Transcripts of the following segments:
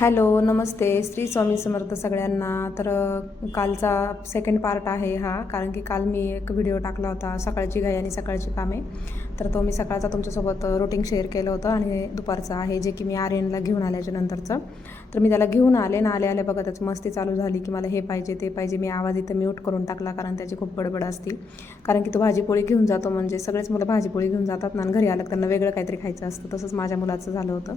Hello नमस्ते. श्री स्वामी समर्थ सगळ्यांना. तर कालचा सेकंड पार्ट आहे हा. कारण की काल मी एक व्हिडिओ टाकला होता सकाळची घाई आणि सकाळची कामे. तर तो मी सकाळचा तुमच्यासोबत रुटीन शेअर केलं होतं आणि दुपारचं आहे जे की मी आर्यनला घेऊन आल्याच्या नंतरचं. तर मी त्याला घेऊन आले. ना आले आले बघा त्याची मस्ती चालू झाली की मला हे पाहिजे ते पाहिजे. मी आवाज इथं म्यूट करून टाकला कारण त्याची खूप बडबड असती. कारण की तो भाजीपोळी घेऊन जातो म्हणजे सगळेच मुलं भाजीपोळी घेऊन जातात ना घरी आलं त्यांना वेगळं काहीतरी खायचं असतं. तसंच माझ्या मुलाचं झालं होतं.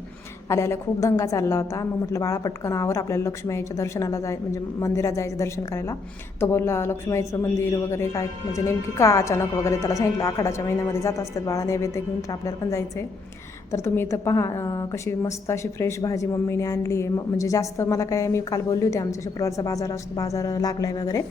आल्या आल्या खूप दंगा चालला होता. मग म्हटलं बाळा पटकन आवर आपल्याला लक्ष्मीआईच्या दर्शनाला जाय म्हणजे मंदिरात जायचं दर्शन करायला. तो बोलला लक्ष्मीआईचं मंदिर वगैरे काय म्हणजे नेमकी का अचानक वगैरे? त्याला सांगितलं आखाडाच्या महिन्यामध्ये जात असतात बाळा नैवेद्य घेऊन तर आपल्याला पण जायचं आहे तर तुम्ही इथं पहा कशी मस्त अशी फ्रेश भाजी मम्मीने आणली आहे. म्हणजे जास्त मला काय मी काल बोलली होती आमच्या शुक्रवारचा बाजार असतो बाजार लागला आहे वगैरे.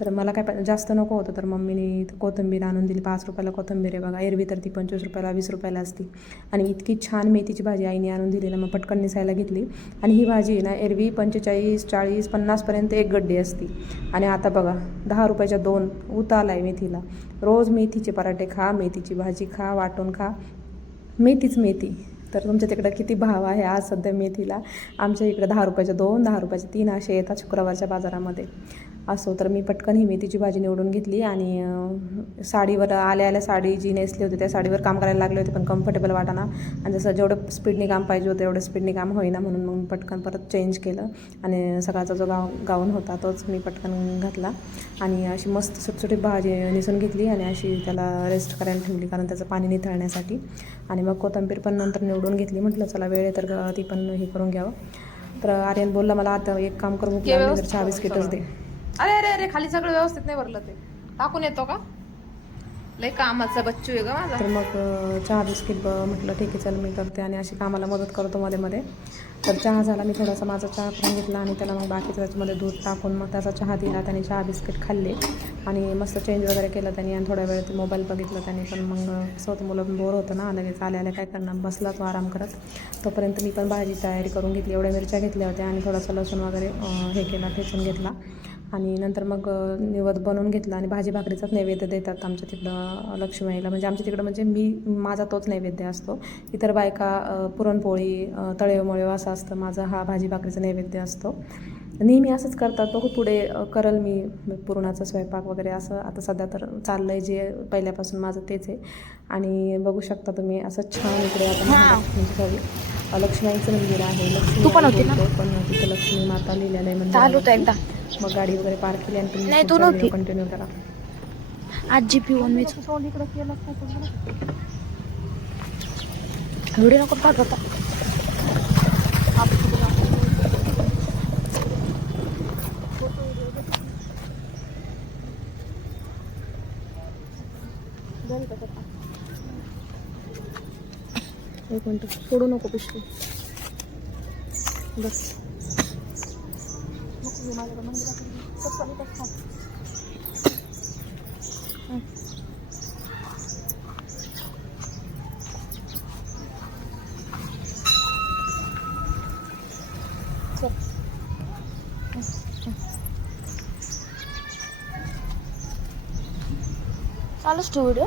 तर मला काय प- जास्त नको होतं. तर मम्मीने कोथिंबीर आणून दिली पाच रुपयाला कोथिंबीर आहे बघा. एरवी तर ती पंचवीस रुपयाला वीस रुपयाला असती. आणि इतकी छान मेथीची भाजी आईने आणून दिली ना मग पटकन निसायला घेतली. आणि ही भाजी आहे ना एरवी पंचेचाळीस चाळीस पन्नासपर्यंत एक गड्डी असती. आणि आता बघा दहा रुपयाच्या दोन उताला आहे मेथीला. रोज मेथीचे पराठे खा मेथीची भाजी खा वाटून खा. मेथीच मेथी. तर तुमच्या तिकडं किती भाव आहे आज सध्या मेथीला? आमच्या इकडं दहा रुपयाचे दोन दहा रुपयाचे तीन असे येतात शुक्रवारच्या बाजारामध्ये. असो तर मी पटकन ही मेथीची भाजी निवडून घेतली आणि साडीवर आल्या आल्या साडी जी नेसली होती त्या साडीवर काम करायला लागले होते पण कम्फर्टेबल वाटाना. आणि जसं जेवढं स्पीडने काम पाहिजे होतं एवढं स्पीडने काम होईना म्हणून मग पटकन परत चेंज केलं. आणि सकाळचा जो गाव गाऊन होता तोच मी पटकन घातला. आणि अशी मस्त सुटसुटीत भाजी नेसून घेतली आणि अशी त्याला रेस्ट करायला ठेवली कारण त्याचं पाणी निथळण्यासाठी. आणि मग कोथिंबीर पण नंतर निवडून घेतली म्हटलं चला वेळ आहे तर ती पण हे करून घ्यावं. तर आर्यन बोलला मला आता एक काम करू चहा बिस्किटच दे. अरे अरे अरे खाली सगळं व्यवस्थित नाही भरलं ते. टाकून येतो का? लय कामाचा बच्चू आहे का माझा. तर मग चहा बिस्किट म्हटलं ठीक आहे चल मी करते आणि अशी कामाला मदत करतो मध्ये मध्ये. तर चहा झाला मी थोडासा माझा चहा पण घेतला आणि त्याला मग बाकीचं त्याच्यामध्ये दूध टाकून मग त्याचा चहा दिला त्याने चहा बिस्किट खाल्ले. आणि मस्त चेंज वगैरे केलं त्यांनी आणि थोड्या वेळ ते मोबाईल बघितलं त्याने. पण मग स्वतः होतं मुलं बोर होतं ना लगेच आल्या आल्या काय करणार? बसला तो आराम करत. तोपर्यंत मी पण भाजी तयारी करून घेतली एवढ्या मिरच्या घेतल्या होत्या आणि थोडासा लसूण वगैरे हे केला ठेचून घेतला. आणि नंतर मग अ, निवद बनवून घेतला आणि भाजी भाकरीचाच नैवेद्य देतात आमच्या तिकडं लक्ष्मीला म्हणजे आमच्या तिकडं म्हणजे मी माझा तोच नैवेद्य असतो. इतर बायका पुरणपोळी अ, असं असतं. माझा हा भाजी भाकरीचा नैवेद्य असतो. नेहमी असंच करतात. बघू पुढे करल मी पुरणाचा स्वयंपाक वगैरे. असं आता सध्या तर चाललं आहे जे पहिल्यापासून माझं तेच आहे. आणि बघू शकता तुम्ही असं छान इकडे आता म्हणजे सॉरी अ, लक्ष्मीआईचं मंदिर आहे. लक्ष्मी तू पण होती ना? बोलतो, पण तिथं लक्ष्मी माता लिहिलेलं आहे. एकदा. मग गाडी वगैरे पार्क केली आणि तुम्ही नाही, तू नव्हती. कंटिन्यू करा. आजी पिऊन मी एवढी नको पाठ होता एक मिनटं सोडू नको पिशवी बस चालूच ठेव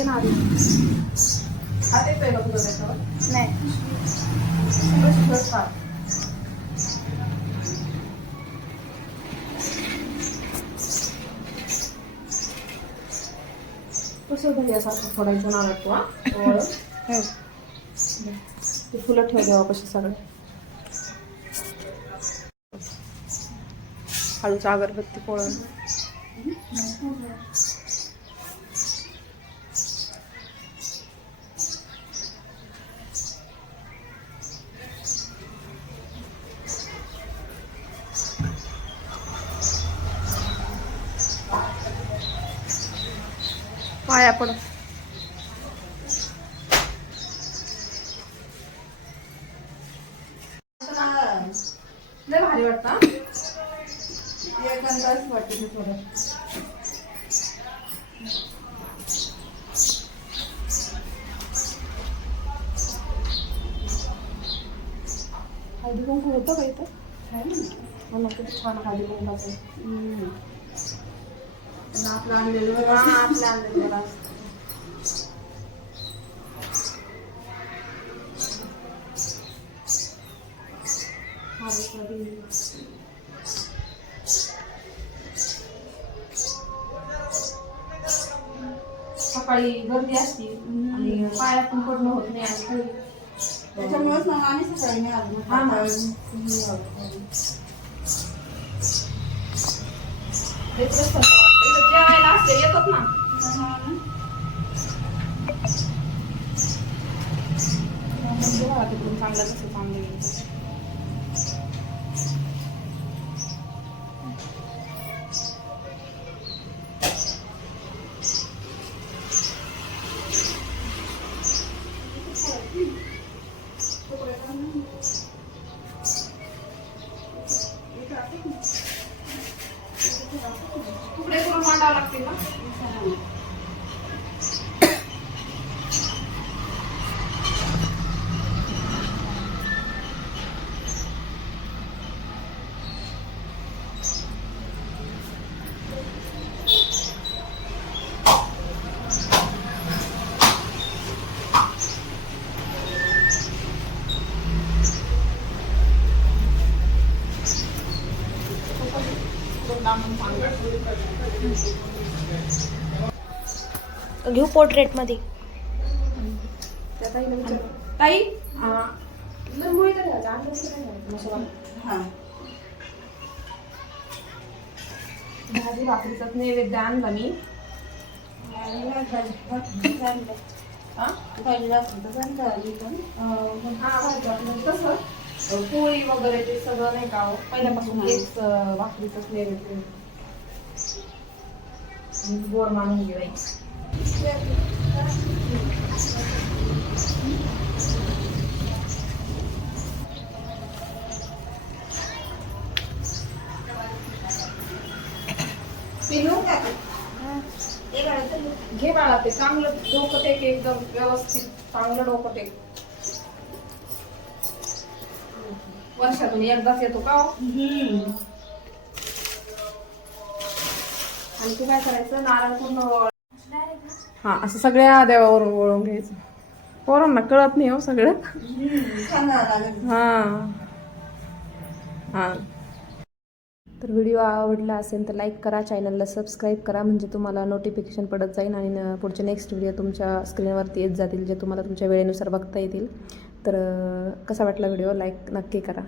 घे ना आधी हात येतोय का तुझा त्याच्यावर नाही शिकवत फार कसं घरी असा फोडायचं नाव लागतो हा. ते फुलं ठेव देवा कशी सगळे हळूच अगरबत्ती पोळून पाया पड. भारी वाटतं हळदी कुंकू होतं का इथं? हो छान हळदी कुंकाचं सकाळी गर्दी असते आणि पायात पण पडणं होत नाही आणि खाली त्याच्यामुळेच मग आम्ही सकाळी नाही आलो हा ना. हे प्रसन्न वाटतं. इथं जेवायला असते येतात ना जेवायला तिकडून चांगलं कसं चांगलं तुकडे करून घेऊ पोर्ट्रेटमध्ये. ताई? हा. भाजी भाकरीचाच नैवेद्य आणला मी. हा? हा कसं अं, पोळी वगैरे ते सगळं नाही का पहिल्यापासून हेच अं, भाकरीचंच नैवेद्य. गोड मानून का घे बाळा ते चांगलं डोकं टेक एकदम व्यवस्थित चांगलं डोकं टेक. वर्षातून एकदाच येतो का हो? आणि तू काय करायचं? नारळ पूर्ण हा असं सगळ्या देवावरून वळून घ्यायचं. पोरांना कळत नाही हो सगळं. हा. हा. तर व्हिडिओ आवडला असेल तर लाईक करा चॅनलला सबस्क्राईब करा म्हणजे तुम्हाला नोटिफिकेशन पडत जाईल आणि पुढचे नेक्स्ट व्हिडिओ तुमच्या स्क्रीनवरती येत जातील जे तुम्हाला तुमच्या वेळेनुसार बघता येतील. तर कसा वाटला व्हिडिओ? लाईक नक्की करा.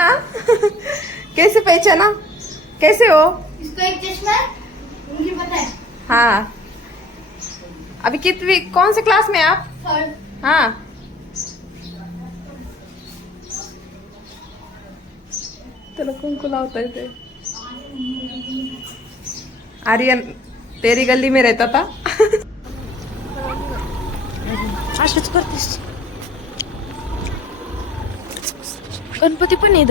कैसे पहचाना? कैसे हो? इसको एक चश्मा है। अभी कितवी कौन से क्लास में आप? हाँ। त्याला कुंकू लावता येते आर्यन तेरी गल्ली में रहता था। करतेस गणपती पण आहे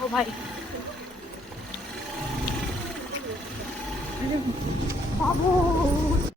Oh, vai. Babu.